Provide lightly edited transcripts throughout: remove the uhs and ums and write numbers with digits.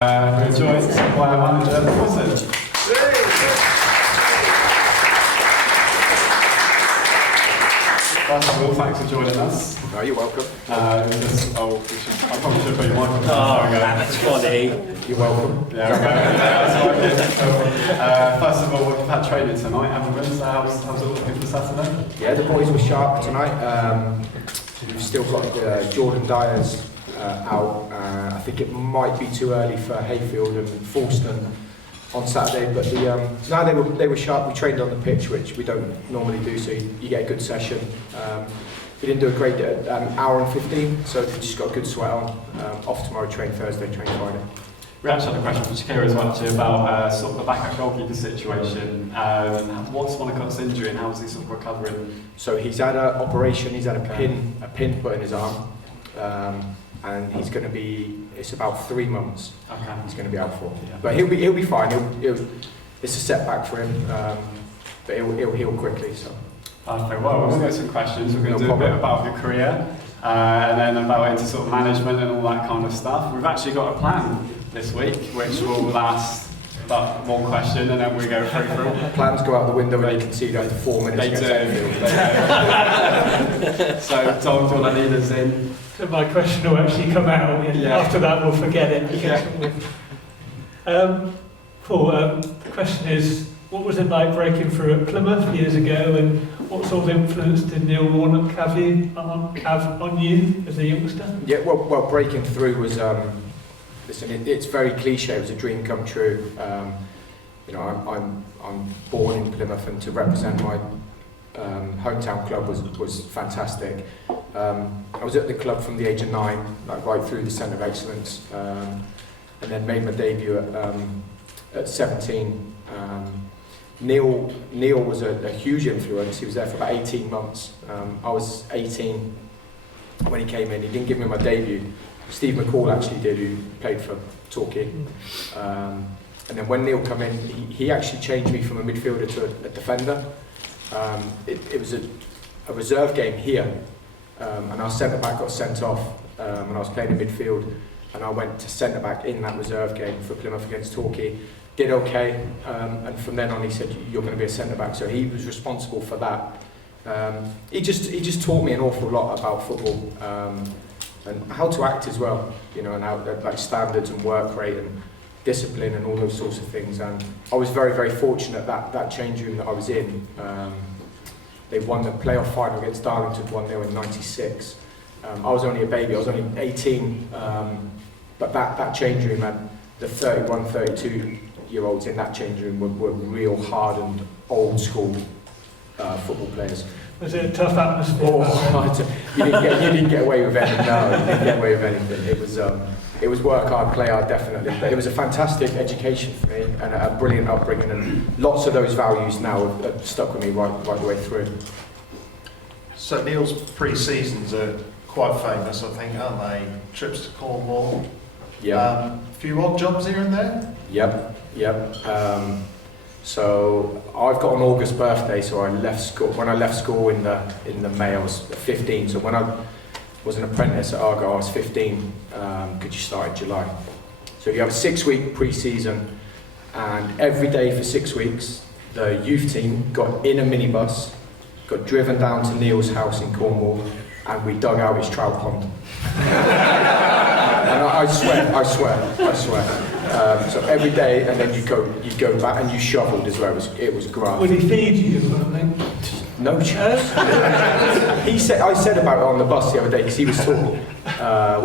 We're joined by our manager, Paul Wotton. First of all, thanks for joining us. No, you're welcome. I probably should put your microphone. That's funny. You're welcome. First of all, we've had training tonight, haven't we? So how's it looking for Saturday? Yeah, the boys were sharp tonight. We've still got Jordan Dyers out. I think it might be too early for Hayfield and Falston on Saturday, but no, they were sharp. We trained on the pitch, which we don't normally do, so you get a good session. We didn't do a great hour and 15, so we just got a good sweat on. Off tomorrow, train Thursday, train Friday. We actually had a question from Shakira as well actually about sort of the backup goalkeeper situation. What's Monaco's injury and how is he sort of recovering? So he's had an operation. He's had a pin put in his arm. And he's going to be. It's about 3 months. Okay. He's going to be out for. Yeah. But he'll be fine. It's a setback for him, but he'll heal quickly. So. Perfect. Well, we're going to go some questions. We're going to No do a bit about your career, and then about into sort of management and all that kind of stuff. We've actually got a plan this week, which will last about one question, and then we go through. Plans go out the window when you can see after 4 minutes. They do. So, Tom, do you want to lead us in? So my question will actually come out, and after that we'll forget it. Paul, the question is, what was it like breaking through at Plymouth years ago, and what sort of influence did Neil Warnock have on you as a youngster? Yeah, well, breaking through was, listen, it's very cliche. It was a dream come true. You know, I'm born in Plymouth, and to represent my hometown club was fantastic. I was at the club from the age of 9, like right through the Centre of Excellence, and then made my debut at 17. Neil was a huge influence. He was there for about 18 months. I was 18 when he came in. He didn't give me my debut. Steve McCall actually did, who played for Torquay. And then when Neil came in, he actually changed me from a midfielder to a defender. It was a reserve game here, and our centre-back got sent off, and I was playing in midfield, and I went to centre-back in that reserve game for Plymouth against Torquay. Did okay, and from then on he said, you're going to be a centre-back, so he was responsible for that. He just taught me an awful lot about football, and how to act as well, you know, and how like standards and work rate and discipline and all those sorts of things. And I was very, very fortunate that change room that I was in. They won the playoff final against Darlington 1-0 in '96. I was only a baby, I was only 18, but that change room, and the 31, 32-year-olds in that change room were real hardened, old school football players. Was it a tough atmosphere? You didn't get away with anything. No, you didn't get away with anything. It was work hard, play hard, definitely. But it was a fantastic education for me and a brilliant upbringing, and lots of those values now have stuck with me right the way through. So Neil's pre-seasons are quite famous, I think, aren't they? Trips to Cornwall. Yeah. A few odd jobs here and there. Yep. So I've got an August birthday, so I left school. When I left school in the May, I was 15. So when I was an apprentice at Argo, I was 15. Could you start in July? So you have a 6-week pre-season, and every day for 6 weeks, the youth team got in a minibus, got driven down to Neil's house in Cornwall, and we dug out his trout pond. And I swear. So every day, and then you go back and you shoveled as well. It was graft. Would he feed you? No chance. I said about it on the bus the other day because he was talking.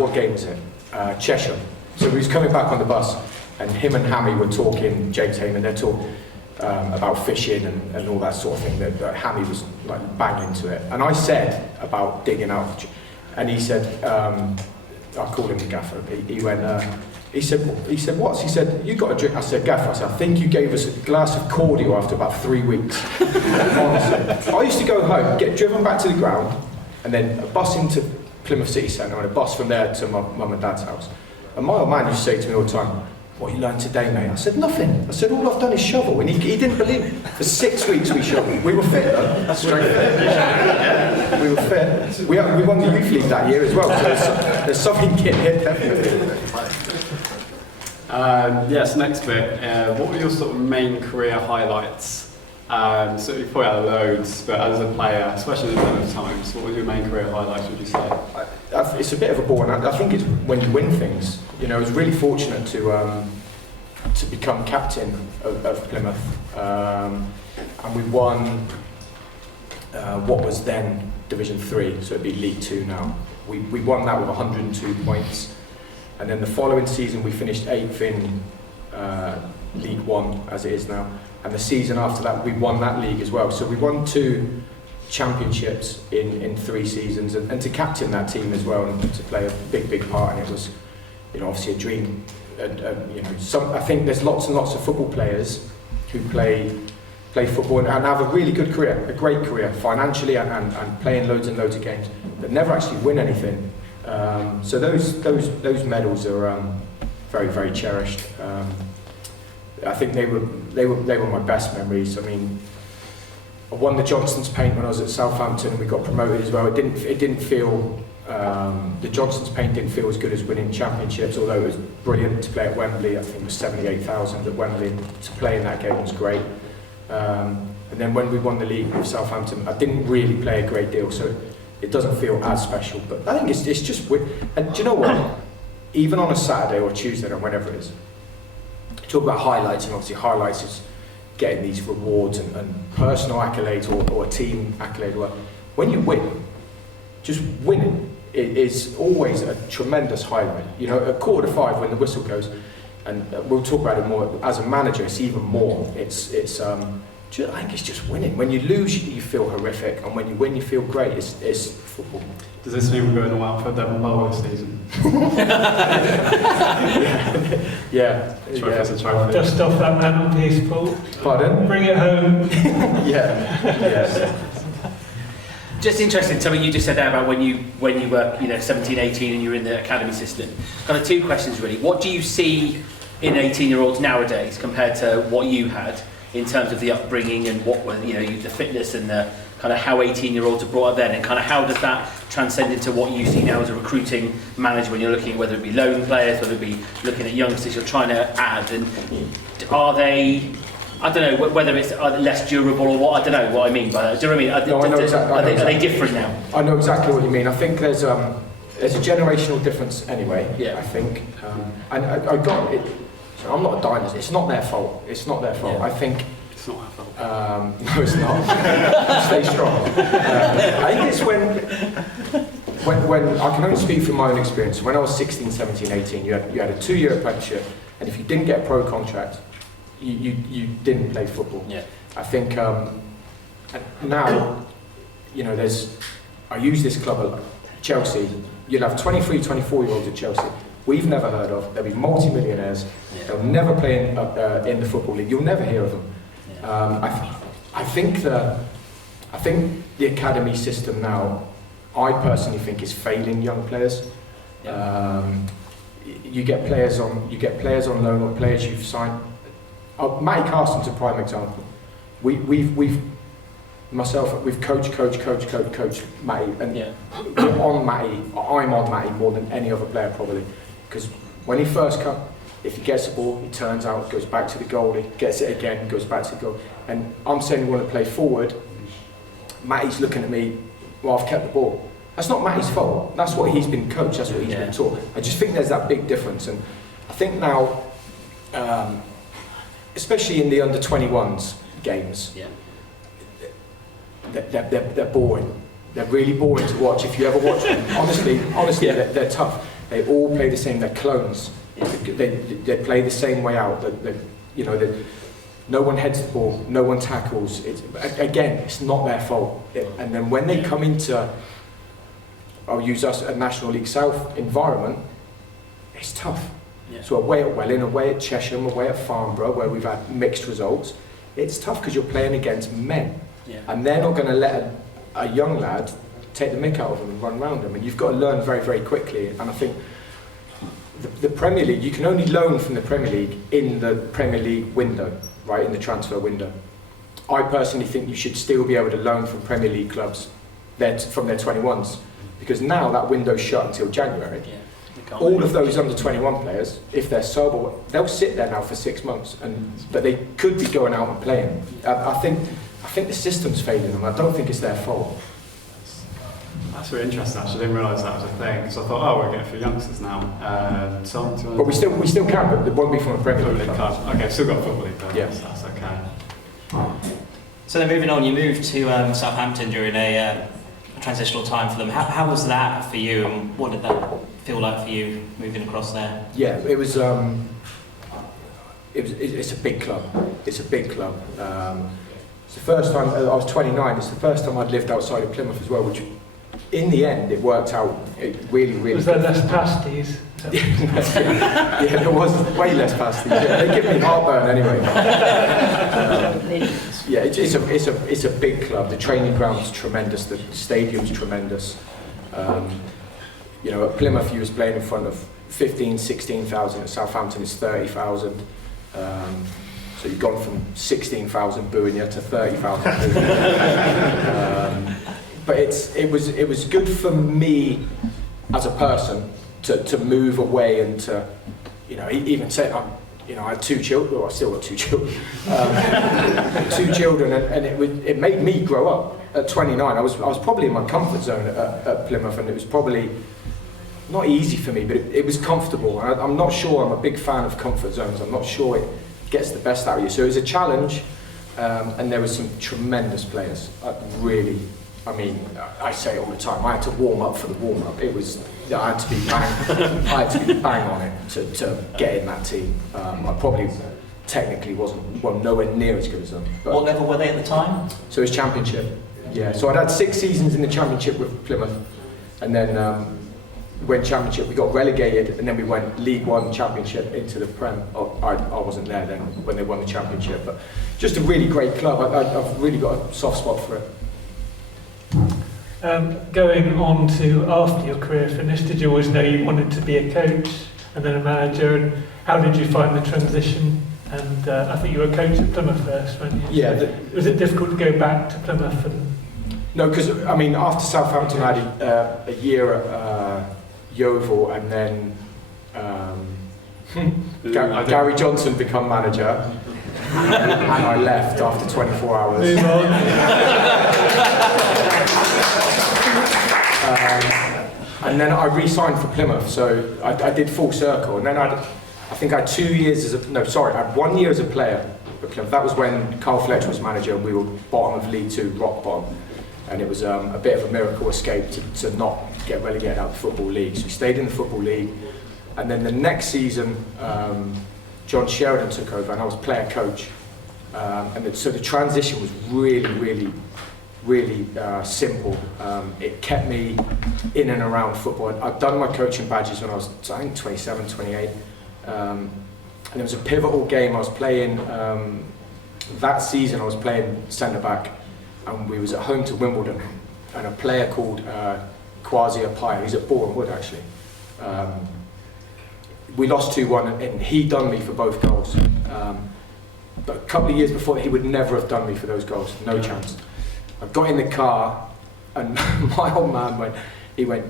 What game was it? Cheshire. So he was coming back on the bus, and him and Hammy were talking. James Hayman, they're talking about fishing and all that sort of thing. That Hammy was like banging to it, and I said about digging out, and he said, I called him the gaffer. He went. He said, what? He said, you got a drink? I said, Gaffer, I think you gave us a glass of cordial after about 3 weeks. Honestly. I used to go home, get driven back to the ground, and then a bus into Plymouth City Centre, and a bus from there to my mum and dad's house. And my old man used to say to me all the time, what you learned today, mate? I said, nothing. I said, all I've done is shovel. And he didn't believe me. For 6 weeks we shoveled. We were fit, though. That's straight fit. We were fit. We won the youth league that year as well, so there's something getting here, definitely. Yes, next bit. What were your sort of main career highlights? So you probably had loads, but as a player, especially in the times, what were your main career highlights, would you say? It's a bit of a bore, and I think it's when you win things. You know, I was really fortunate to become captain of Plymouth, and we won what was then Division 3, so it'd be League 2 now. We won that with 102 points, and then the following season we finished 8th in League 1, as it is now, and the season after that we won that league as well. So we won 2 championships in 3 seasons, and to captain that team as well and to play a big part in it was, you know, obviously a dream. And you know, I think there's lots and lots of football players who play football and have a really good career, a great career financially, and playing loads and loads of games, but never actually win anything. So those medals are very cherished. I think they were my best memories. I mean, I won the Johnston's Paint when I was at Southampton, and we got promoted as well. It didn't feel the Johnston's Paint didn't feel as good as winning championships, although it was brilliant to play at Wembley. I think it was 78,000 at Wembley. To play in that game was great. And then when we won the league with Southampton, I didn't really play a great deal, so it doesn't feel as special. But I think it's just and do you know what? Even on a Saturday or Tuesday or whenever it is, talk about highlights, and obviously highlights is getting these rewards and personal accolades or a team accolade. When you win, just winning is always a tremendous highlight. You know, at 4:45 when the whistle goes, and we'll talk about it more as a manager. It's even more. I think it's just winning. When you lose, you feel horrific, and when you win, you feel great. It's football. Does this mean we're going all out for Devon Bowl this season? Yeah. Trophy's a trophy. Dust off that mantelpiece, Paul. Pardon? Bring it home. Yeah. Just interesting, something you just said there about when you were 17, 18 and you were in the academy system. Kind of 2 questions really. What do you see in 18-year-olds nowadays compared to what you had in terms of the upbringing and what were the fitness and the kind of how 18-year-olds are brought up then, and kind of how does that transcend into what you see now as a recruiting manager when you're looking at whether it be loan players, whether it be looking at youngsters you're trying to add, and are they, I don't know whether it's less durable or what, I don't know what I mean by that. Do you know what I mean? Are they different now? I know exactly what you mean. I think there's a generational difference anyway. Yeah. I think, and I got it. So I'm not a dinosaur. It's not their fault. It's not their fault. Yeah. I think. It's not our fault. No, it's not. Stay strong. I think it's when I can only speak from my own experience. When I was 16, 17, 18, you had a 2-year apprenticeship, and if you didn't get a pro contract, you didn't play football. Yeah. I think now, you know, I use this club at Chelsea. You'll have 23, 24-year-olds at Chelsea we've never heard of. They'll be multi-millionaires. Yeah. They'll never play in the football league. You'll never hear of them. Yeah. I think the academy system now, I personally think, is failing young players. Yeah. You get players on loan or players you've signed. Matty Carson's a prime example. We've coached Matty, and Yeah. we're on Matty. I'm on Matty more than any other player probably, because when he first comes, if he gets the ball, he turns out, goes back to the goalie, gets it again, goes back to the goal. And I'm saying we want to play forward. Matty's looking at me. Well, I've kept the ball. That's not Matty's fault. That's what he's been coached. That's what he's been taught. I just think there's that big difference, and I think now, especially in the under-21s games, they're boring. They're really boring to watch. If you ever watch them, honestly, they're tough. They all play the same. They're clones. They play the same way out. No one heads the ball. No one tackles. It's not their fault. And then when they come into, I'll use us a National League South environment, it's tough. Yeah. So away at Welling, away at Chesham, away at Farnborough, where we've had mixed results, it's tough because you're playing against men. Yeah. And they're not going to let a young lad take the mick out of them and run around them. And you've got to learn very, very quickly. And I think the Premier League, you can only loan from the Premier League in the Premier League window, right, in the transfer window. I personally think you should still be able to loan from Premier League clubs from their 21s. Because now that window's shut until January. Yeah. all of those under 21 players, if they're sober, they'll sit there now for 6 months, but they could be going out and playing. I think the system's failing them. I don't think it's their fault. That's really interesting. Actually, I didn't realise that was a thing. Because I thought, oh, we're getting a few youngsters now. But we still can, but it won't be from a Premier League club. Okay, still got football league though. Yes, that's okay. So then moving on, you moved to Southampton during a transitional time for them. How was that for you, and what did that feel like for you moving across there? Yeah, it's a big club. It's a big club. It's the first time, I was 29, it's the first time I'd lived outside of Plymouth as well, which in the end it worked out really Was there less pasties? yeah, there was way less pasties. Yeah, they give me heartburn anyway. Yeah, it's a big club. The training ground's tremendous. The stadium's tremendous. You know, at Plymouth you was playing in front of 15, 16,000. At Southampton it's 30,000. So you've gone from 16,000 booing you to 30,000 booing you. But it was good for me as a person to move away and to, you know, even say I had 2 children. Well, I still got 2 children. 2 children, and it made me grow up. At 29, I was probably in my comfort zone at Plymouth, and it was probably not easy for me, but it was comfortable. I'm not sure I'm a big fan of comfort zones. I'm not sure it gets the best out of you. So it was a challenge, and there were some tremendous players. I say it all the time, I had to warm up for the warm-up. I had to be bang on it to get in that team. I probably technically wasn't, nowhere near as good as them. But What level were they at the time? so it was Championship. Yeah, so I'd had 6 seasons in the Championship with Plymouth, and then went Championship, we got relegated, and then we went League One Championship into the Prem. I wasn't there then when they won the Championship, but just a really great club. I've really got a soft spot for it. Going on to after your career finished, did you always know you wanted to be a coach and then a manager? And how did you find the transition? And I think you were a coach at Plymouth first, weren't you? Yeah. Was it difficult to go back to Plymouth? No, because after Southampton, I had a year at Yeovil, and then Gary Johnson became manager, and I left after 24 hours. Move on. And then I re-signed for Plymouth, so I did full circle. And then I had 2 years I had 1 year as a player at Plymouth. That was when Carl Fletcher was manager, and we were bottom of League Two, rock bottom. And it was a bit of a miracle escape to not get relegated out of the Football League. So we stayed in the Football League. And then the next season, John Sheridan took over, and I was player coach. So the transition was really simple. It kept me in and around football. I'd done my coaching badges when I was, I think, 27, 28. And there was a pivotal game I was playing. That season I was playing centre-back, and we was at home to Wimbledon, and a player called Kwasi Appiah, he's at Boreham Wood actually. We lost 2-1, and he done me for both goals. But a couple of years before, he would never have done me for those goals, no chance. I got in the car, and my old man went,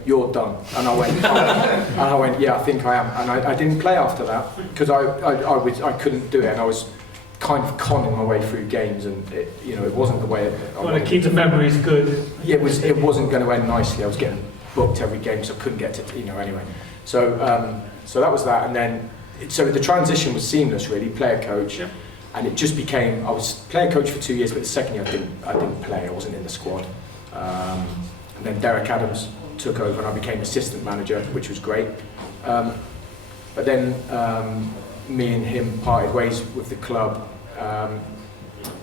"You're done." And I went, "Yeah, I think I am." And I didn't play after that, because I couldn't do it, and I was kind of conning my way through games, and it wasn't the way I want to keep the memories good. Yeah, it wasn't going to end nicely. I was getting booked every game, so I couldn't get to, anyway. So that was that, and then the transition was seamless, really, player coach. Yep. And it just became, I was player coach for 2 years, but the second year I didn't play, I wasn't in the squad. And then Derek Adams took over, and I became assistant manager, which was great. But then me and him parted ways with the club, and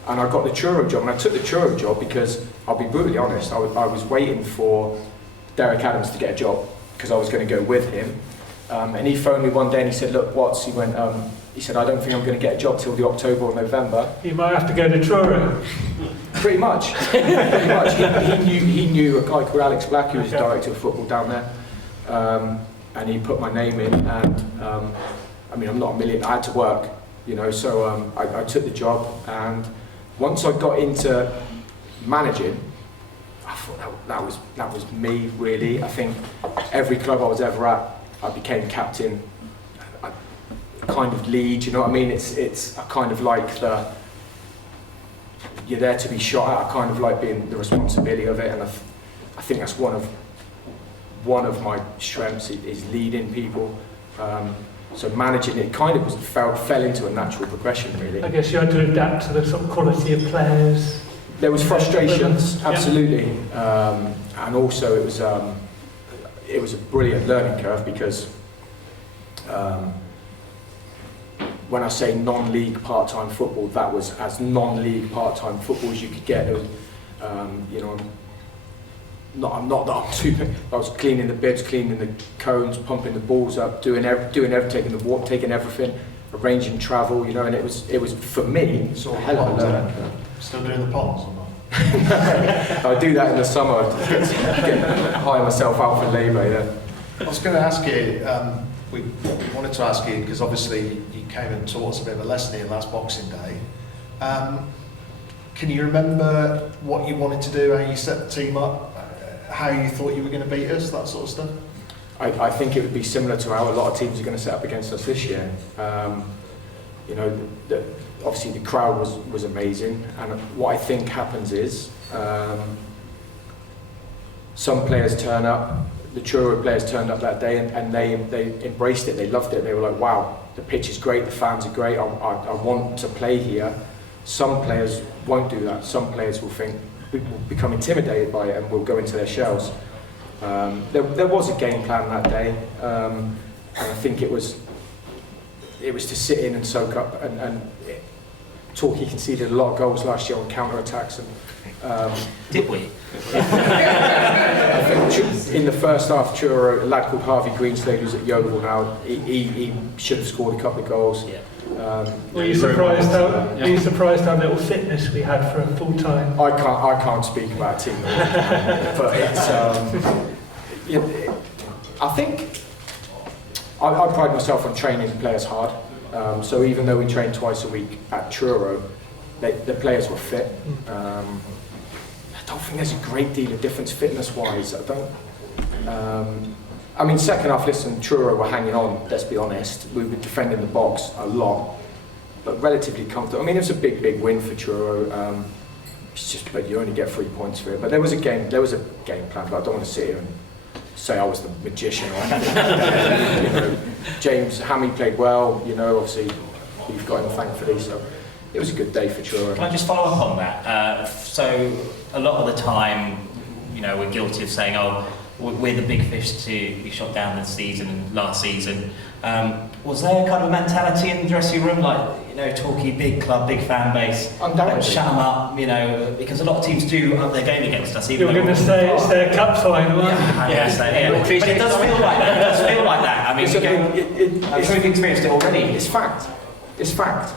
I got the Truro job. And I took the Truro job because, I'll be brutally honest, I was waiting for Derek Adams to get a job, because I was going to go with him. And he phoned me one day and he said, "Look, Watts," he went, he said, "I don't think I'm going to get a job till the October or November." You might have to go to Truro. Pretty much. Pretty much. He knew a guy called Alex Black, who was the director of football down there. And he put my name in, and I'm not a million, I had to work, so I took the job. And once I got into managing, I thought that was me, really. I think every club I was ever at I became captain. I kind of lead, you know what I mean? It's I kind of like you're there to be shot at. I kind of like being the responsibility of it, and I think that's one of my strengths is leading people. So managing it kind of fell into a natural progression, really. I guess you had to adapt to the sort of quality of players. There was frustrations, absolutely, and also it was a brilliant learning curve because when I say non-league part-time football, that was as non-league part-time football as you could get. It was, you know, I'm not that I'm too. I was cleaning the bibs, cleaning the cones, pumping the balls up, doing everything, taking the walk, taking everything, arranging travel, you know, and it was for me Sort a of hell of a ponds, learning. Still doing the ponds or not? I do that in the summer to hire myself out for labour. Yeah. I was going to ask you, we wanted to ask you, because obviously you came and taught us a bit of a lesson here last Boxing Day. Can you remember what you wanted to do, how you set the team up, how you thought you were going to beat us, that sort of stuff? I think it would be similar to how a lot of teams are going to set up against us this year. You know, obviously the crowd was amazing, and what I think happens is some players turn up. The Truro players turned up that day and they embraced it, they loved it, they were like, wow, the pitch is great, the fans are great, I want to play here. Some players won't do that, some players will will become intimidated by it and will go into their shells. There was a game plan that day, and I think it was to sit in and soak up, and Torquay conceded a lot of goals last year on counter-attacks. Did we? I think in the first half, Truro, a lad called Harvey Greenslade, who's at Yeovil now, he should have scored a couple of goals. Yeah. Were you surprised how little fitness we had for a full time? I can't speak about a team, but it's. I think I pride myself on training players hard. So even though we trained twice a week at Truro, the players were fit. I don't think there's a great deal of difference fitness-wise. I mean, second half, listen, Truro were hanging on, let's be honest. We were defending the box a lot, but relatively comfortable. I mean, it was a big win for Truro. It's just, but you only get 3 points for it. But there was a game plan, but I don't want to sit here and say I was the magician or anything. You know, James Hammy played well, you know, obviously we've got him thankfully, so it was a good day for Truro. Can I just follow up on that? So a lot of the time, you know, we're guilty of saying, oh, we're the big fish to be shot down this season and last season. Was there kind of a mentality in the dressing room, like, you know, Torquay, big club, big fan base, Undoubtedly. shut them up, you know, because a lot of teams do up their game against us. You're going to say it's their cup final, aren't you? Yeah. But it does feel like that. It does feel like that. I mean, I'm sure you've experienced it already. It's fact. It's fact.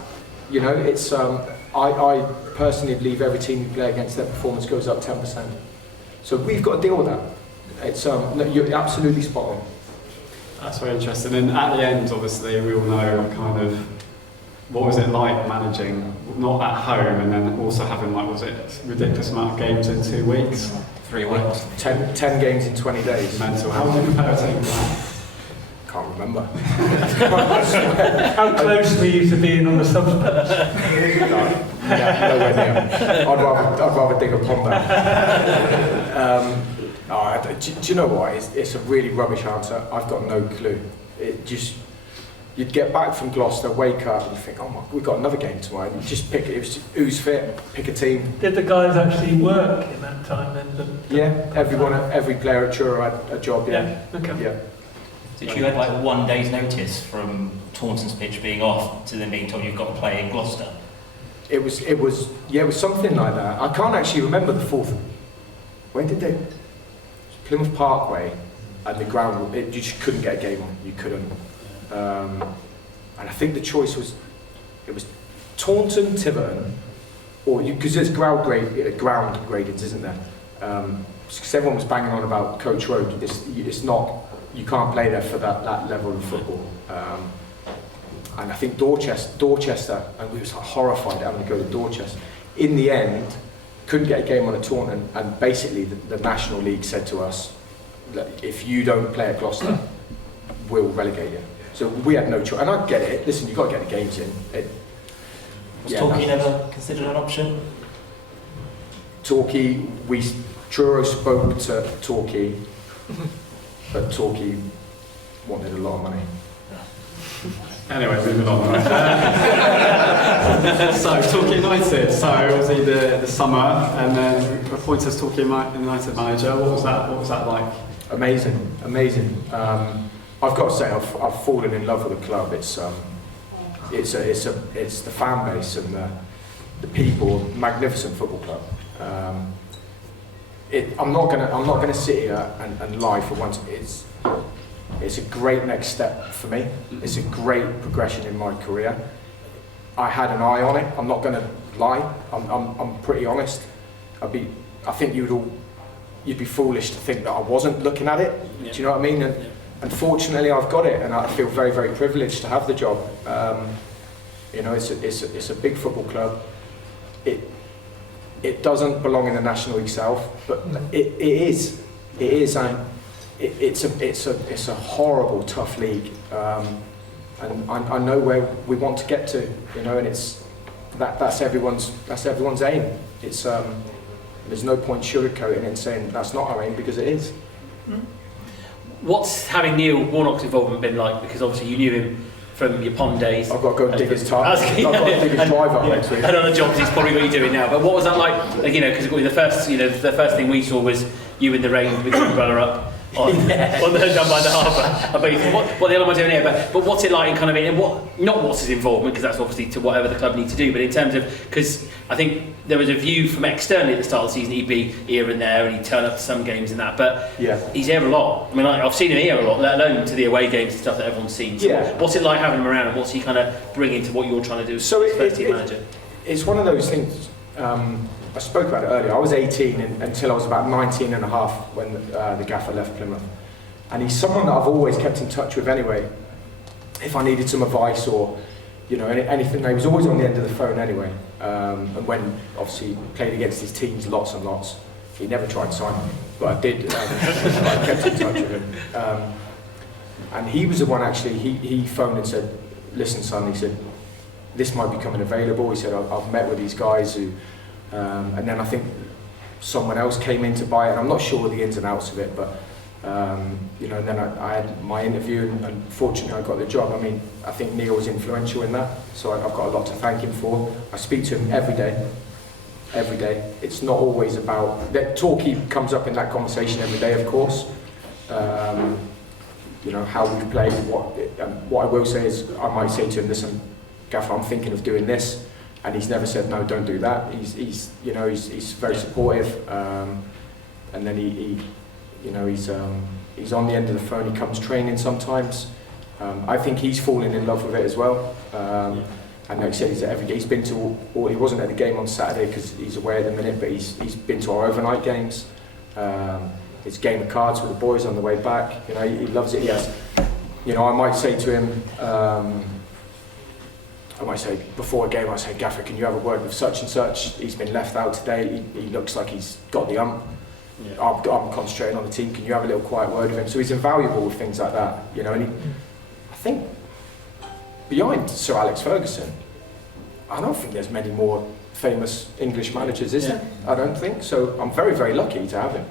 You know, it's. I personally believe every team you play against, their performance goes up 10%. So we've got to deal with that. It's no, you're absolutely spot on. That's very interesting. And at the end, obviously, we all know kind of what was it like managing, not at home, and then also having, like, was it a ridiculous amount of games in 2 weeks? 3 weeks. 10 games in 20 days. Mental. How would you compare a team to that? Can't remember. How close were you to being on the subs bench? Nowhere near. I'd rather dig a pond out. Do you know what? It's a really rubbish answer. I've got no clue. You'd get back from Gloucester, wake up, and you think, oh my, we've got another game tomorrow. And you just pick it. It was just, who's fit? Pick a team. Did the guys actually work in that time then? Yeah, every player at Truro had a job. Yeah. Okay. Yeah. Did you have like 1 day's notice from Taunton's pitch being off to them being told you've got to play in Gloucester? It was something like that. I can't actually remember the fourth. When did they? Plymouth Parkway, and the ground, you just couldn't get a game on. You couldn't. And I think the choice was, it was Taunton, Tiverton, or because there's ground gradings, isn't there? Because everyone was banging on about Coach Road. It's not. You can't play there for that level of football. And I think Dorchester, and we were like horrified having to go to Dorchester. In the end, couldn't get a game on at Taunton, and basically the National League said to us, if you don't play at Gloucester, will relegate you. So we had no choice, and I get it. Listen, you've got to get the games in. Was Torquay never considered an option? Torquay, Truro spoke to Torquay, but Torquay wanted a lot of money. Anyway, moving on. So, Torquay United. So, obviously the summer, and then appointed as Torquay United manager. What was that like? Amazing. I've got to say, I've fallen in love with the club. It's the fan base and the people. Magnificent football club. I'm not gonna sit here and lie for once. It's a great next step for me. It's a great progression in my career. I had an eye on it. I'm not going to lie. I'm pretty honest. I think you'd be foolish to think that I wasn't looking at it. Yeah. Do you know what I mean? And unfortunately, I've got it, and I feel very, very privileged to have the job. It's a big football club. It doesn't belong in the National League South, but it is. It's a horrible, tough league, and I know where we want to get to, and that's everyone's aim. It's there's no point sugarcoating it and saying that's not our aim, because it is. What's having Neil Warnock's involvement been like? Because obviously you knew him from your pond days. I've got to go and dig his time. I've got to dig his drive up next week. And other jobs, he's probably what you're doing now. But what was that like? Because the first thing we saw was you in the rain with your umbrella up. on the down by the harbour. I bet you think, what the hell am I doing here? But what's it like in kind of and not what's his involvement, because that's obviously to whatever the club need to do, but in terms of, because I think there was a view from externally at the start of the season he'd be here and there and he'd turn up to some games and that, but he's here a lot. I mean, I've seen him here a lot, let alone to the away games and stuff that everyone's seen. So what's it like having him around, and what's he kind of bringing to what you're trying to do as first team manager? It's one of those things. I spoke about it earlier. I was 18 until I was about 19 and a half when the gaffer left Plymouth. And he's someone that I've always kept in touch with anyway. If I needed some advice or, anything, he was always on the end of the phone anyway. And when, obviously, he played against his teams lots and lots, he never tried to sign me, but I did. I kept in touch with him. And he was the one, actually, he phoned and said, listen, son, he said, this might be coming available. He said, I've met with these guys who... and then I think someone else came in to buy it, and I'm not sure the ins and outs of it, but and then I had my interview, and fortunately I got the job. I mean, I think Neil was influential in that, so I've got a lot to thank him for. I speak to him every day. It's not always about that. Torquay comes up in that conversation every day, of course. How we play. What I will say is, I might say to him, listen, Gaffer, I'm thinking of doing this. And he's never said no, don't do that. He's very supportive, and then he's on the end of the phone. He comes training sometimes. I think he's fallen in love with it as well. And like I said, he's at every game. He's been to all. He wasn't at the game on Saturday because he's away at the minute, but he's been to our overnight games. His game of cards with the boys on the way back. He loves it. Yes. I might say to him. I might say, before a game, I say, Gaffer, can you have a word with such and such? He's been left out today. He looks like he's got the ump. Yeah. I'm concentrating on the team. Can you have a little quiet word with him? So he's invaluable with things like that. And I think behind Sir Alex Ferguson, I don't think there's many more famous English managers, is there? I don't think. So I'm very, very lucky to have him.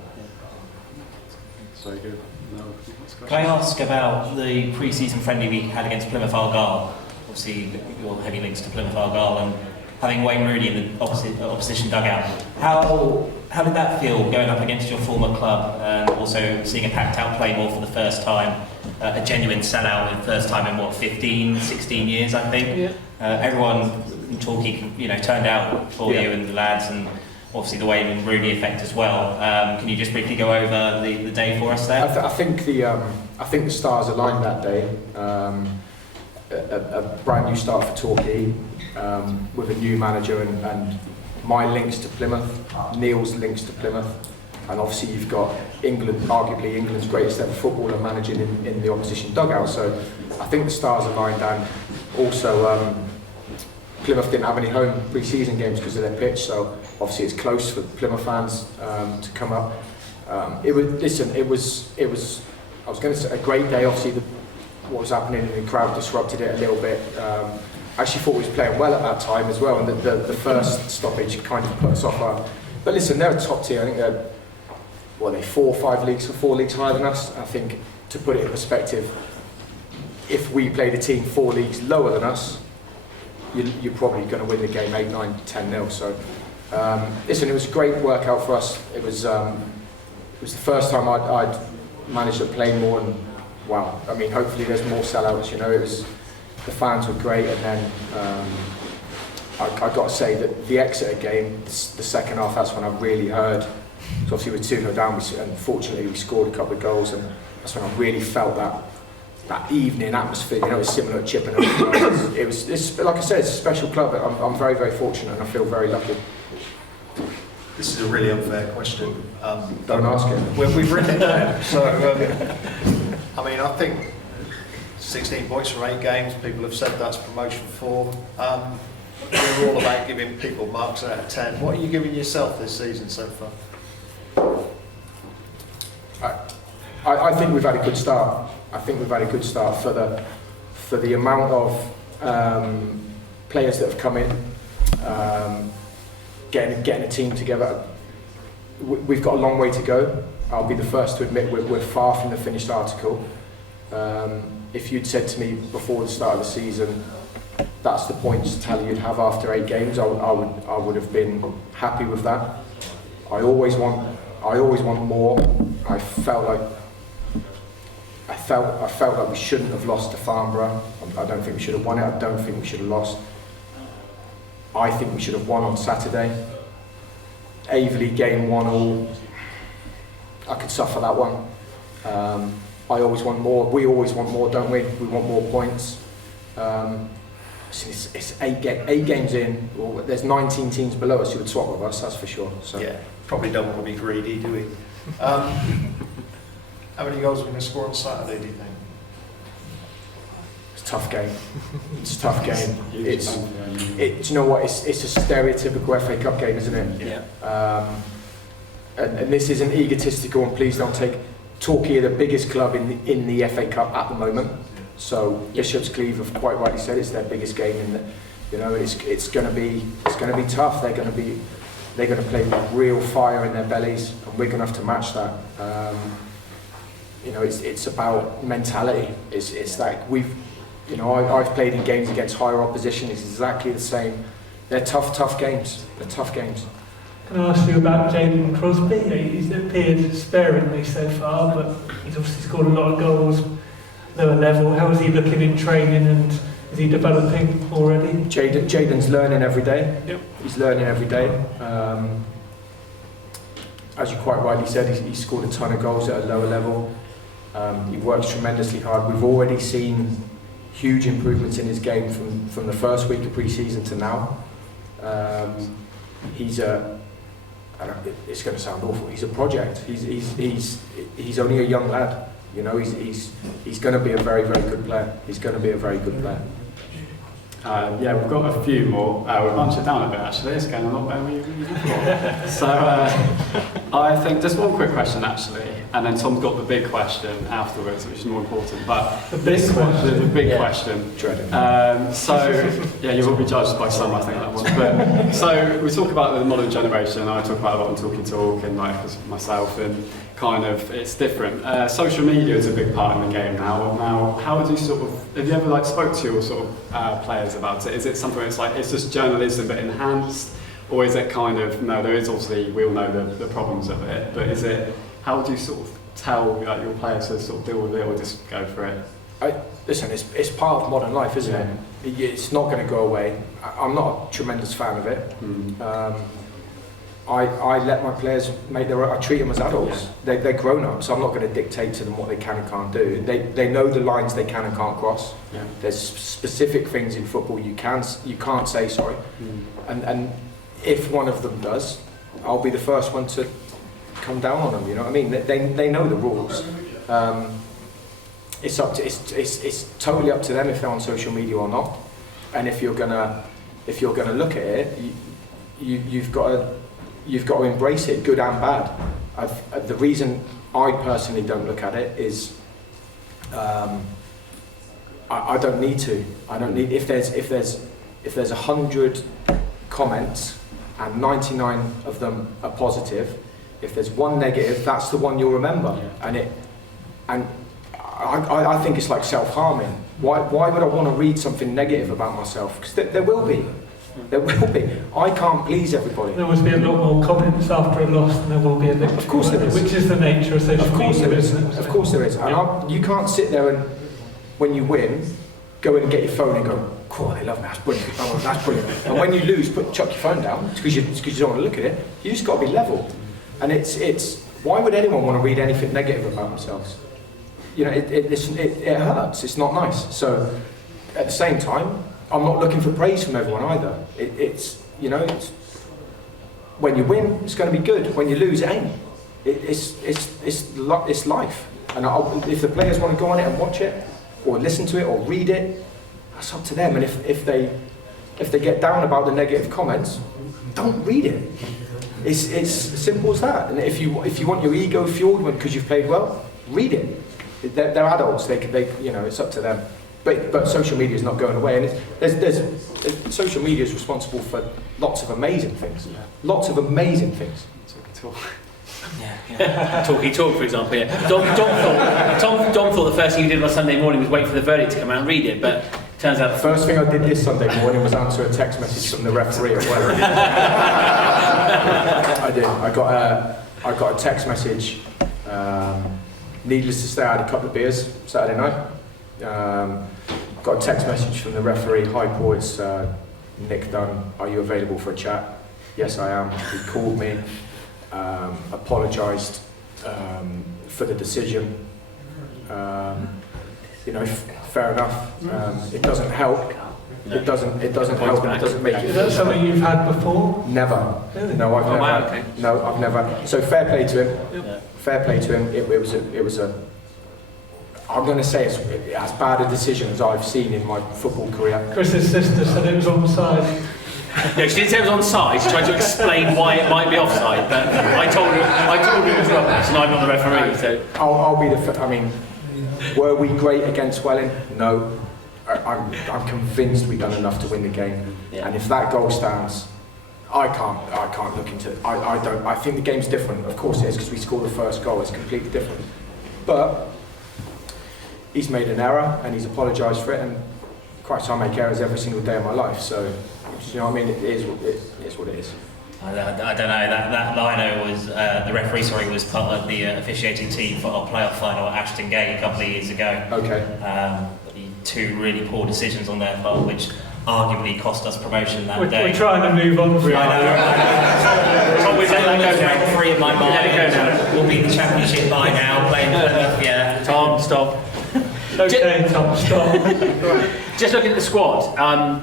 So good. Can I ask about the pre-season friendly we had against Plymouth Argyle? Obviously, your heavy links to Plymouth Argyle and having Wayne Rooney in the opposition dugout. How did that feel going up against your former club and also seeing a packed out Playmore for the first time, a genuine sellout for the first time in 15, 16 years, I think. Yeah. Everyone in Torquay, turned out for you and the lads, and obviously the Wayne Rooney effect as well. Can you just briefly go over the day for us there? I think the stars aligned that day. A brand new start for Torquay, with a new manager and my links to Plymouth, Neil's links to Plymouth, and obviously you've got England, arguably England's greatest ever footballer, managing in the opposition dugout. So I think the stars aligned, and also Plymouth didn't have any home pre-season games because of their pitch, so obviously it's close for Plymouth fans to come up. It was I was going to say a great day. Obviously what was happening in the crowd disrupted it a little bit. I actually thought we was playing well at that time as well, and the first stoppage kind of put us off our... But listen, they're a top tier. I think they're, what are they, 4 leagues higher than us. I think, to put it in perspective, if we played a team 4 leagues lower than us, you're probably going to win the game 8, 9, 10-0. So, listen, it was a great workout for us. It was the first time I'd managed to play more, and wow, I mean, hopefully there's more sellouts. You know, the fans were great, and then I got to say that the Exeter game, the second half, that's when I really heard. So obviously we're 2-0 down, and fortunately we scored a couple of goals, and that's when I really felt that evening atmosphere. You know, it's similar to Chippenham. It's like I said, it's a special club. I'm very, very fortunate, and I feel very lucky. This is a really unfair question. Don't ask it. We've written it down. So, I mean, I think 16 points from 8 games, people have said that's promotion form. We're all about giving people marks out of 10. What are you giving yourself this season so far? I think we've had a good start. I think we've had a good start for the amount of players that have come in, getting a team together. We've got a long way to go. I'll be the first to admit we're far from the finished article. If you'd said to me before the start of the season, that's the points tally you'd have after 8 games, I would have been happy with that. I always want more. I felt like we shouldn't have lost to Farnborough. I don't think we should have won it. I don't think we should have lost. I think we should have won on Saturday. Averley game 1-1. I could suffer that one. I always want more. We always want more, don't we? We want more points. It's 8 games in. Well, there's 19 teams below us who would swap with us, that's for sure. So. Yeah, probably don't want to be greedy, do we? How many goals are we going to score on Saturday, do you think? It's a tough game. It's a tough game. Do you know what? It's a stereotypical FA Cup game, isn't it? Yeah. And this isn't egotistical, and please don't take Torquay are the biggest club in the FA Cup at the moment. So Bishop's Cleeve have quite rightly said it's their biggest game, and you know it's going to be tough. They're going to play with real fire in their bellies, and we're going to have to match that. You know, it's about mentality. It's like I've played in games against higher opposition. It's exactly the same. They're tough games. They're tough games. Can I ask you about Jaden Crosby? He's appeared sparingly so far, but he's obviously scored a lot of goals, lower level. How is he looking in training, and is he developing already? Jaden's learning every day. Yep. He's learning every day. As you quite rightly said, he's scored a ton of goals at a lower level. He works tremendously hard. We've already seen huge improvements in his game from the first week of pre-season to now. It's going to sound awful. He's a project. He's only a young lad. You know, he's going to be a very, very good player. He's going to be a very good player. Yeah, we've got a few more. We've bunched it down a bit actually. It's going a lot better than we thought. So I think just one quick question actually, and then Tom's got the big question afterwards, which is more important. But the big question. Dreaded. So yeah, you will be judged by some, I think that one. But so we talk about the modern generation. I talk about a lot on Talky Talk and like myself, and kind of it's different. Social media is a big part in the game now. Now, how do you have you ever spoke to your sort of players about it? Is it something that's it's just journalism but enhanced, or is it kind of no? There is obviously we all know the problems of it, but is it how do you sort of tell your players to sort of deal with it or just go for it? Listen, it's part of modern life, isn't it? It's not going to go away. I'm not a tremendous fan of it. I let my players make I treat them as adults. Yeah. They're grown-ups, so I'm not going to dictate to them what they can and can't do. They know the lines they can and can't cross. Yeah. There's specific things in football you can't say sorry. And if one of them does, I'll be the first one to come down on them, you know what I mean? They know the rules. It's totally up to them if they're on social media or not. And if you're gonna look at it, you've got to embrace it, good and bad. The reason I personally don't look at it is I don't need to. I don't need, if there's 100 comments and 99 of them are positive, if there's one negative, that's the one you'll remember. And I think it's like self-harming. Why would I want to read something negative about myself? Because there will be. There will be. I can't please everybody. There must be a lot more comments after a loss than there will be a victory. Of course there is. Which is the nature of social media, isn't it? Of course there is. And you can't sit there and, when you win, go in and get your phone and go, cool, they love me, that's brilliant. Oh, that's brilliant. And when you lose, chuck your phone down because you don't want to look at it. You just got to be level. And it's why would anyone want to read anything negative about themselves? You know, it hurts. It's not nice. So at the same time, I'm not looking for praise from everyone either. It's when you win, it's going to be good. When you lose, it ain't. It's life. And if the players want to go on it and watch it, or listen to it, or read it, that's up to them. And if they get down about the negative comments, don't read it. It's as simple as that. And if you want your ego fueled because you've played well, read it. They're adults. They it's up to them. But social media is not going away, and there's social media is responsible for lots of amazing things. Lots of amazing things. TORQUAYTALK, for example. Yeah. Dom thought the first thing you did on Sunday morning was wait for the verdict to come out and read it, but turns out the first thing I did this Sunday morning was answer a text message from the referee at work. I did. I got a text message. Needless to say, I had a couple of beers Saturday night. Got a text message from the referee. Hi Paul, it's Nick Dunn. Are you available for a chat? Yes, I am. He called me, apologised for the decision. Fair enough. It doesn't help. It doesn't help. It doesn't make it. Is that something you've had before? Never. Really? No, I've never. Wow, okay. No, I've never. So fair play to him. Yeah. Fair play to him. It was a. I'm going to say it's as bad a decision as I've seen in my football career. Chris's sister said it was onside. No, she didn't say it was onside. She tried to explain why it might be offside, but I told her it was rubbish, and I'm not the referee. So I'll be the. I mean, were we great against Welling? No. I'm convinced we've done enough to win the game, and if that goal stands, I can't look into it. I don't. I think the game's different. Of course it is, because we scored the first goal. It's completely different, but he's made an error and he's apologised for it, and Christ, I make errors every single day of my life, so you know what I mean, it is what it is. I don't know, that lino was, the referee, was part of the officiating team for our playoff final at Ashton Gate a couple of years ago. Okay. Two really poor decisions on their part, which arguably cost us promotion that day. We're trying to move on from Tom, we've let that go. Free in my mind. We'll be in the championship by now, playing Plymouth, yeah. Tom, stop. Okay, Tom, stop. Just looking at the squad,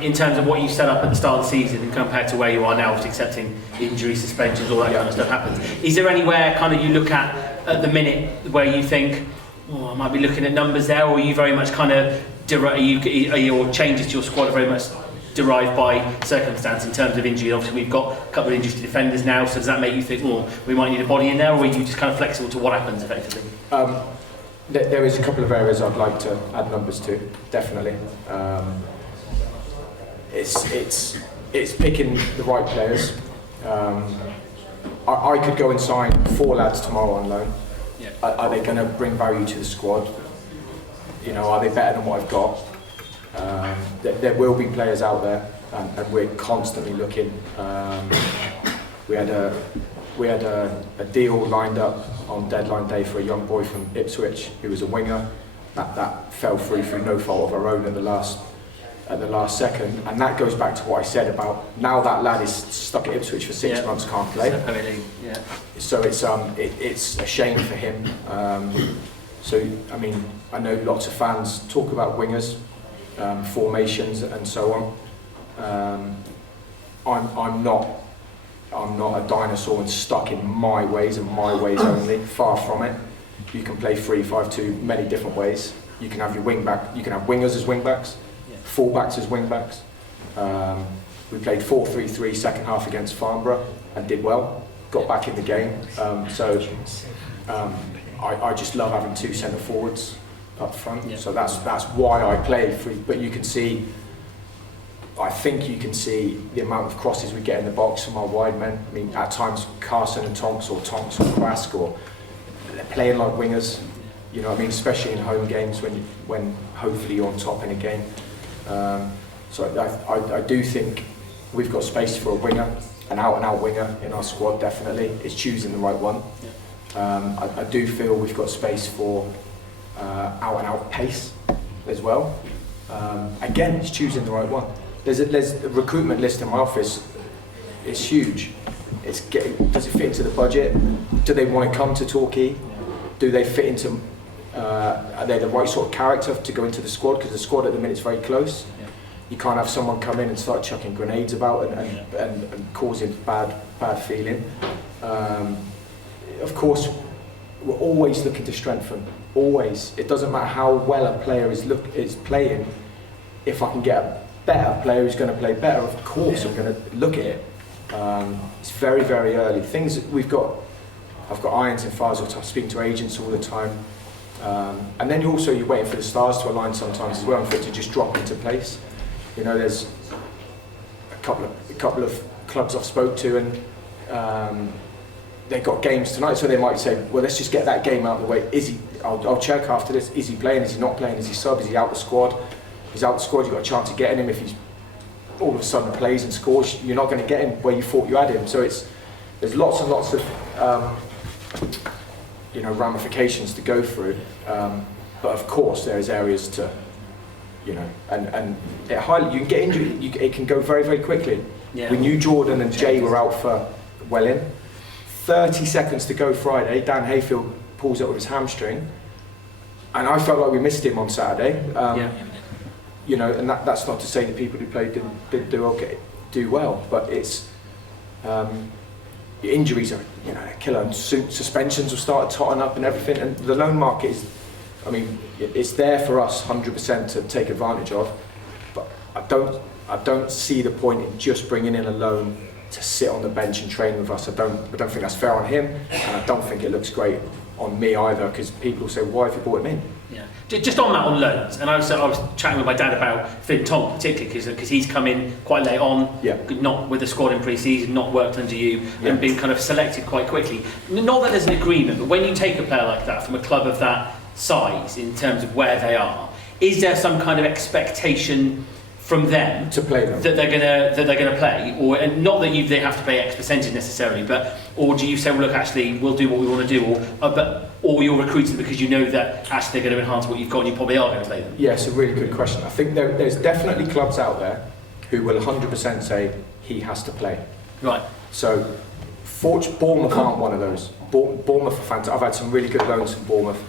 in terms of what you set up at the start of the season and compared to where you are now, accepting injuries, suspensions, all that kind of stuff happens. Is there anywhere kind of you look at the minute where you think, I might be looking at numbers there, or are you very much kind of, are your changes to your squad are very much derived by circumstance in terms of injury? Obviously we've got a couple of injuries to defenders now, so does that make you think, we might need a body in there, or are you just kind of flexible to what happens effectively? There is a couple of areas I'd like to add numbers to, definitely. It's picking the right players. I could go and sign 4 lads tomorrow on loan. Yeah. Are they going to bring value to the squad? You know, are they better than what I've got? There will be players out there, and we're constantly looking. We had a deal lined up on deadline day for a young boy from Ipswich who was a winger. That fell through no fault of our own at the last second, and that goes back to what I said about now that lad is stuck at Ipswich for 6 months, can't play. So it's a shame for him. So I mean, I know lots of fans talk about wingers, formations, and so on. I'm not a dinosaur and stuck in my ways and my ways only. Far from it. You can play 3-5-2 many different ways. You can have your wing back. You can have wingers as wing backs, full-backs as wing backs. We played 4-3-3 second half against Farnborough and did well. Got back in the game. I just love having 2 centre forwards. up front. Yeah. So that's why I play for. But you can see, I think you can see the amount of crosses we get in the box from our wide men. I mean, at times Carson and Tonks or Quask, or they're playing like wingers. You know what I mean? Especially in home games when hopefully you're on top in a game. So I do think we've got space for a winger, an out-and-out winger in our squad, definitely. It's choosing the right one. I do feel we've got space for out-and-out pace as well. Again, it's choosing the right one. There's a recruitment list in my office. It's huge. Does it fit into the budget? Do they want to come to Torquay? Do they fit into... are they the right sort of character to go into the squad? Because the squad at the minute is very close. You can't have someone come in and start chucking grenades about and causing bad feeling. Of course, we're always looking to strengthen. Always. It doesn't matter how well a player is playing. If I can get a better player who's going to play better, of course I'm going to look at it. It's very, very early. Things that I've got irons in fires. I'm speaking to agents all the time. And then you're waiting for the stars to align sometimes as well, and for it to just drop into place. You know, there's a couple of clubs I've spoke to, and they've got games tonight, so they might say, well, let's just get that game out of the way. I'll check after this. Is he playing? Is he not playing? Is he sub? Is he out the squad? If he's out the squad, you've got a chance of getting him. If he's all of a sudden plays and scores, you're not going to get him where you thought you had him. So there's lots and lots of ramifications to go through. But of course, there's areas to, and you can get injured. It can go very, very quickly. Yeah. We knew Jordan and Jay were out for Welling. 30 seconds to go Friday, Dan Hayfield pulls up with his hamstring, and I felt like we missed him on Saturday. And that's not to say the people who played didn't do well, but it's injuries are a killer, and suspensions have started totting up and everything, and the loan market is, it's there for us 100% to take advantage of, but I don't see the point in just bringing in a loan to sit on the bench and train with us. I don't think that's fair on him, and I don't think it looks great on me either, because people say, why have you brought him in? Yeah. Just on that, on loans, and I was chatting with my dad about Finn Tonk particularly, because he's come in quite late on, not with the squad in pre-season, not worked under you, and been kind of selected quite quickly. Not that there's an agreement, but when you take a player like that from a club of that size, in terms of where they are, is there some kind of expectation from them to play them, that they're gonna play, and not that they have to play X percentage necessarily, or do you say, well, look, actually we'll do what we want to do, or you're recruiting because you know that actually they're going to enhance what you've got and you probably are going to play them? Yeah, it's a really good question. I think there's definitely clubs out there who will 100% say he has to play. Right. So Bournemouth aren't one of those. Bournemouth are fantastic. I've had some really good loans from Bournemouth.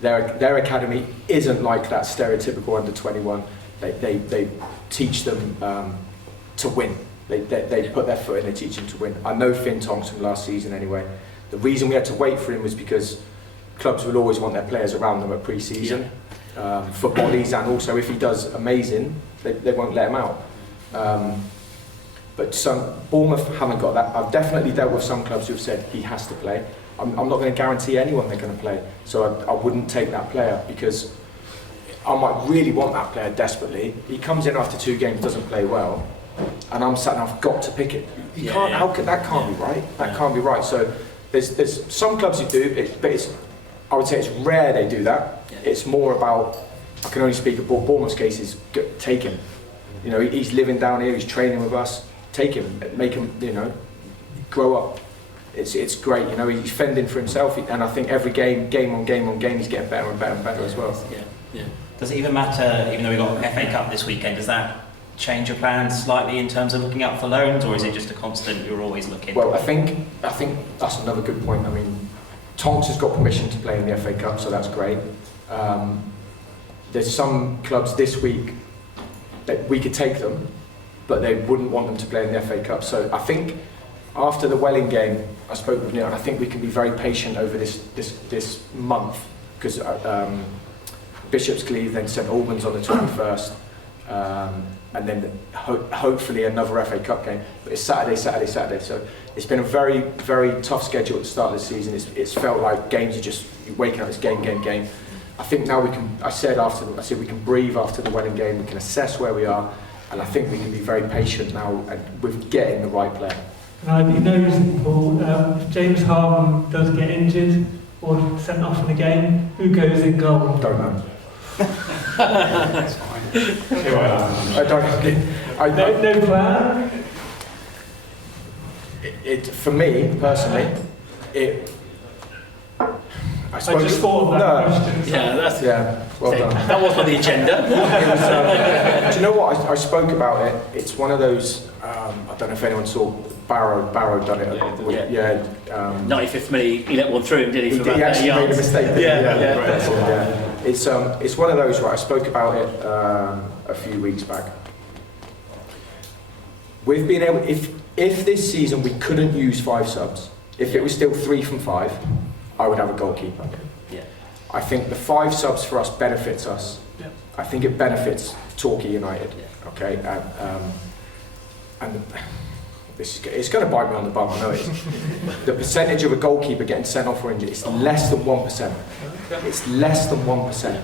Their academy isn't like that stereotypical under 21. They teach them to win. They put their foot in, they teach them to win. I know Finn Tonks from last season anyway. The reason we had to wait for him was because clubs will always want their players around them at pre-season for bodies, and also if he does amazing, they won't let him out. But Bournemouth haven't got that. I've definitely dealt with some clubs who've said he has to play. I'm not going to guarantee anyone they're going to play, so I wouldn't take that player, because I might really want that player desperately. He comes in after 2 games, doesn't play well, and I'm sat and I've got to pick it. That can't be right. That can't be right. So there's some clubs who do, but I would say it's rare they do that. It's more about, I can only speak about Bournemouth's case, is take him. He's living down here, he's training with us. Take him, make him, grow up. It's great. He's fending for himself, and I think every game on game, he's getting better and better and better as well. Yeah. Does it even matter, even though we've got FA Cup this weekend, does that change your plans slightly in terms of looking out for loans, or is it just a constant, you're always looking? Well, I think that's another good point. Tonks has got permission to play in the FA Cup, so that's great. There's some clubs this week that we could take them, but they wouldn't want them to play in the FA Cup. So I think after the Welling game, I spoke with Neil, and I think we can be very patient over this month, because Bishop's Cleeve then St Albans on the 21st, and then hopefully another FA Cup game. But it's Saturday. So it's been a very, very tough schedule at the start of the season. It's felt like games are just waking up. It's game. I think now we can. I said we can breathe after the Welling game. We can assess where we are, and I think we can be very patient now with getting the right player. He knows, Paul, if James Harden does get injured or sent off in a game, who goes in goal? Don't know. That's fine. I don't. No plan? For me personally, I just thought of that question. Yeah, well done. that wasn't on the agenda. It was, do you know what? I spoke about it. It's one of those. I don't know if anyone saw Barrow done it. Yeah. 95th minute, he let one through him, did he? He actually made a mistake. Yeah. It's one of those. Right, I spoke about it a few weeks back. We've been able, if this season we couldn't use 5 subs, if it was still 3 from 5, I would have a goalkeeper. Yeah. I think the 5 subs for us benefits us. Yeah. I think it benefits Torquay United. Yeah. Okay, and it's going to bite me on the bum. I know it is. The percentage of a goalkeeper getting sent off for injury is less than 1%. It's less than 1%.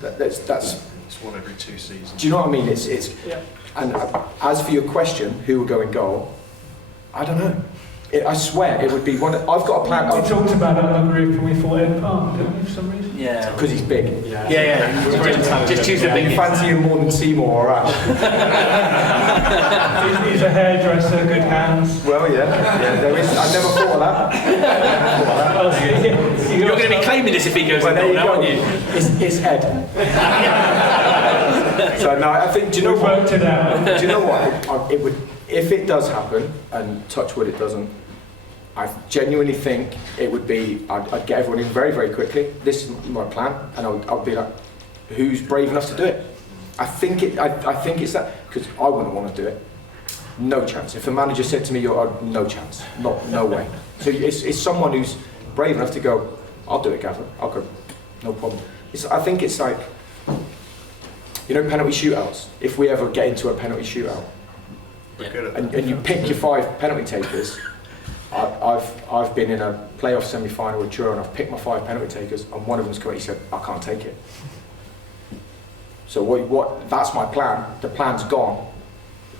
That's. It's one every 2 seasons. Do you know what I mean? It's. Yeah. And as for your question, who will go in goal? I don't know. I swear it would be one. I've got a plan. We talked about it on the group and we thought Ed Palm, didn't we, for some reason? Yeah. Because he's big. Yeah. Just choose the You biggest. fancy him more than Seymour or Ash? He's a hairdresser, good hands. Well, yeah, there is. I never thought of that. You're going to be claiming this if he goes in There goal you now, go. aren't you? It's Ed. So no, I think. Do you know We've what? worked it out. Do you know what? It would, if it does happen, and touch wood, it doesn't. I genuinely think it would be. I'd get everyone in very, very quickly. This is my plan, and I'll be like, who's brave enough to do it? I think it's that, because I wouldn't want to do it. No chance. If the manager said to me, "You're no chance, no way." So it's someone who's brave enough to go. I'll do it, Gaffer. I'll go. No problem. I think it's like, you know, penalty shootouts. If we ever get into a penalty shootout, and you pick your 5 penalty takers. I've been in a playoff semi-final with Truro, and I've picked my 5 penalty takers, and one of them's come and he said, "I can't take it." So what? That's my plan. The plan's gone.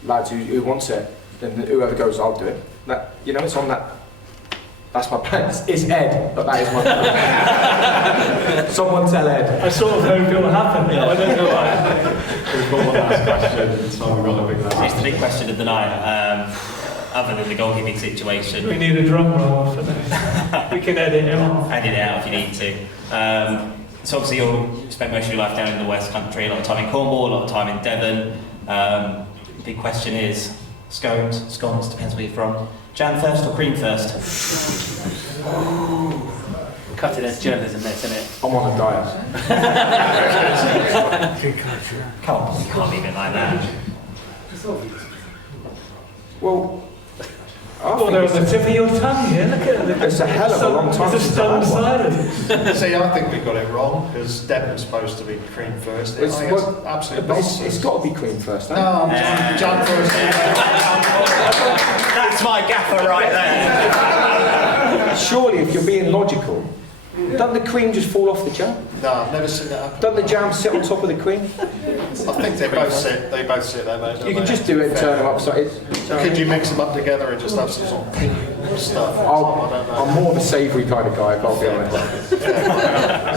Lads, who wants it? Then whoever goes, I'll do it. That, you know, it's on that. That's my plan. It's Ed, but that is my plan. Someone tell Ed. I sort of hope it will happen now. I don't know why. We've got one last question, so we've got a big last. It's the big question of the night. Other than the goalkeeping situation, We need a drum roll for this. We can edit it off. edit it out if you need to. So obviously you spent most of your life down in the West Country, a lot of time in Cornwall, a lot of time in Devon. Big question is, scones, depends where you're from. Jam first or cream first? Cutting edge journalism, this, isn't it? I'm on a diet. Can't leave it like that. Well, Oh, they're on the tip of your tongue here. Look at it. It's a hell of a long time It's a since I stunned had one. silence. See, I think we got it wrong, because Devon's supposed to be cream first. It's, I think it's absolute nonsense. it's got to be cream first. No, I'm John first. That's my gaffer right there. Surely, if you're being logical, doesn't the cream just fall off the jam? No, I've never seen that happen. Doesn't the jam sit on top of the cream? I think they both sit there, mate. don't You can they? just do it and turn them upside. Could you mix them up together and just have some sort of pink stuff? I don't know. I'm more of a savoury kind of guy, I'll be honest.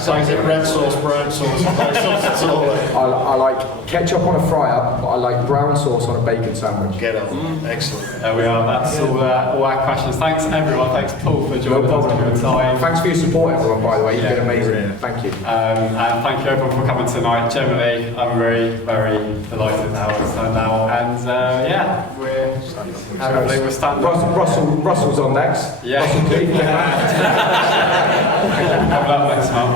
So is it red sauce, brown sauce, no sauce at all? I like ketchup on a fry-up, but I like brown sauce on a bacon sandwich. Get on. Excellent. There we are. That's all our questions. Thanks everyone. Thanks Paul for joining us for your time. Thanks for your support, everyone, by the way. You've been amazing. brilliant. Thank you. And thank you everyone for coming tonight. Generally, I'm very, very delighted how it's turned out. And yeah, hopefully we're standing. Russell's on next. Yeah. Russell Cleave. Coming up next month.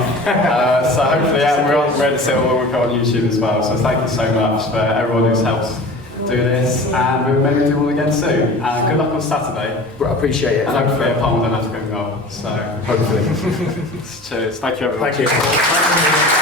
So hopefully, yeah, we're on Reddit and we've got on YouTube as well. So thank you so much for everyone who's helped do this, and we'll maybe do all again soon. And good luck on Saturday. I appreciate it. And hopefully a palm don't have to go goal. So Hopefully. cheers. Thank you everyone. Thank you.